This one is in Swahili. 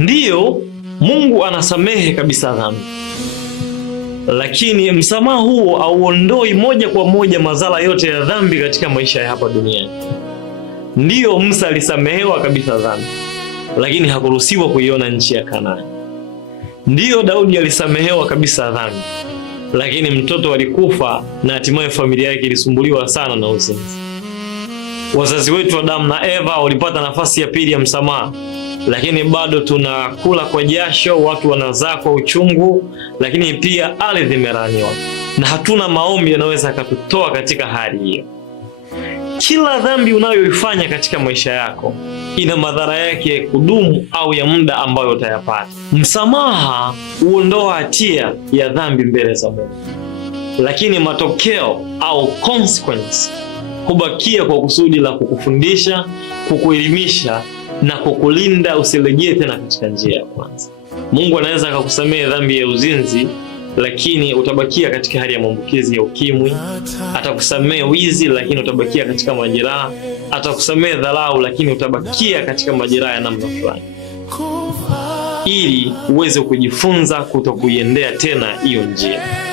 Ndiyo, Mungu anasamehe kabisa dhambi, lakini msamaha huo hauondoi moja kwa moja madhara yote ya dhambi katika maisha ya hapa duniani. Ndiyo, Musa alisamehewa kabisa dhambi, lakini hakuruhusiwa kuiona nchi ya Kanaani. Ndiyo, Daudi alisamehewa kabisa dhambi, lakini mtoto alikufa na hatimaye familia yake ilisumbuliwa sana na uzinzi. Wazazi wetu Adamu na Eva walipata nafasi ya pili ya msamaha, lakini bado tunakula kwa jasho, watu wanazaa kwa uchungu, lakini pia ardhi imelaaniwa na hatuna maombi yanaweza kututoa katika hali hiyo. Kila dhambi unayoifanya katika maisha yako ina madhara yake ya kudumu au ya muda ambayo utayapata. Msamaha huondoa hatia ya dhambi mbele za Mungu, lakini matokeo au consequence hubakia kwa kusudi la kukufundisha, kukuelimisha na kukulinda usirejee tena katika njia ya kwanza. Mungu anaweza akakusamehe dhambi ya uzinzi, lakini utabakia katika hali ya maambukizi ya ukimwi. Atakusamehe wizi, lakini utabakia katika majeraha. Atakusamehe dharau, lakini utabakia katika majeraha ya namna fulani, ili uweze kujifunza kutokuiendea tena hiyo njia.